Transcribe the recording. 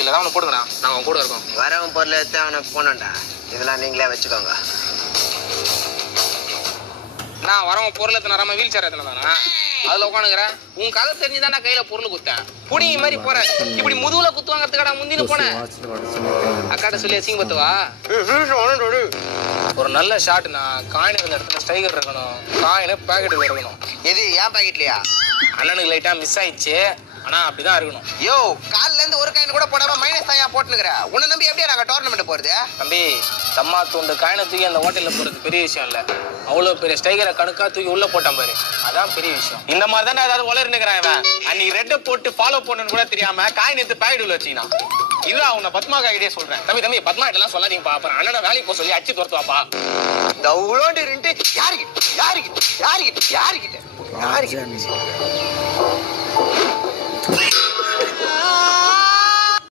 இல்ல தான் போடுங்கண்ணா, நாங்கள் அவன் கூட இருக்கோம். வரவன் பொருள் எடுத்து அவனை போனோம்டா. இதெல்லாம் நீங்களே வச்சுக்கோங்க. நான் வரவன் பொருள் எத்தனை வராம வீல் சேர் எத்தனை தானே அதுல உட்காந்துக்கிறேன். உன் கதை தெரிஞ்சுதான் நான் கையில பொருள் குத்தேன். புடிங்க மாதிரி போறேன். இப்படி முதுகுல குத்துவாங்கிறதுக்கடா முந்தின போனேன். அக்காட்ட சொல்லி அசிங்க பத்துவா. ஒரு நல்ல ஷாட்னா காயின் இருந்த இடத்துல ஸ்ட்ரைக்கர் இருக்கணும். காயின பாக்கெட்டுல இருக்கணும். எது ஏன் பாக்கெட்லையா? அண்ணனுக்கு லைட்டா மிஸ் ஆயிடுச்சு. ஆனா அப்படிதான் இருக்கணும். யோ, கால்ல இருந்து ஒரு காயின் கூட போடாம மைனஸ் தாயா போட்டுனுக்குற. உன்னை நம்பி எப்படியா நாங்க டோர்னமெண்ட் போறது? தம்பி, தம்மா தூண்டு காயினை தூக்கி அந்த ஹோட்டல்ல போறது பெரிய விஷயம் இல்ல. அவ்வளவு பெரிய ஸ்டைகரை கணுக்கா தூக்கி உள்ள போட்டான் பாரு, அதான் பெரிய விஷயம். இந்த மாதிரி தானே ஏதாவது உளர்னுக்கிறான் இவன். அன்னைக்கு ரெட்டை போட்டு ஃபாலோ பண்ணணும்னு கூட தெரியாம காயின் எடுத்து பாக்கெட் வச்சுக்கினா. இதுதான் உன்னை பத்மா காய்கிட்டே சொல்றேன். தம்பி பத்மா இதெல்லாம் சொல்லாதீங்கப்பா. அப்புறம் அண்ணனை வேலைக்கு போக சொல்லி அடிச்சு துரத்துவாப்பா. இந்த அவ்வளோண்டு இருந்துட்டு யாருக்கிட்ட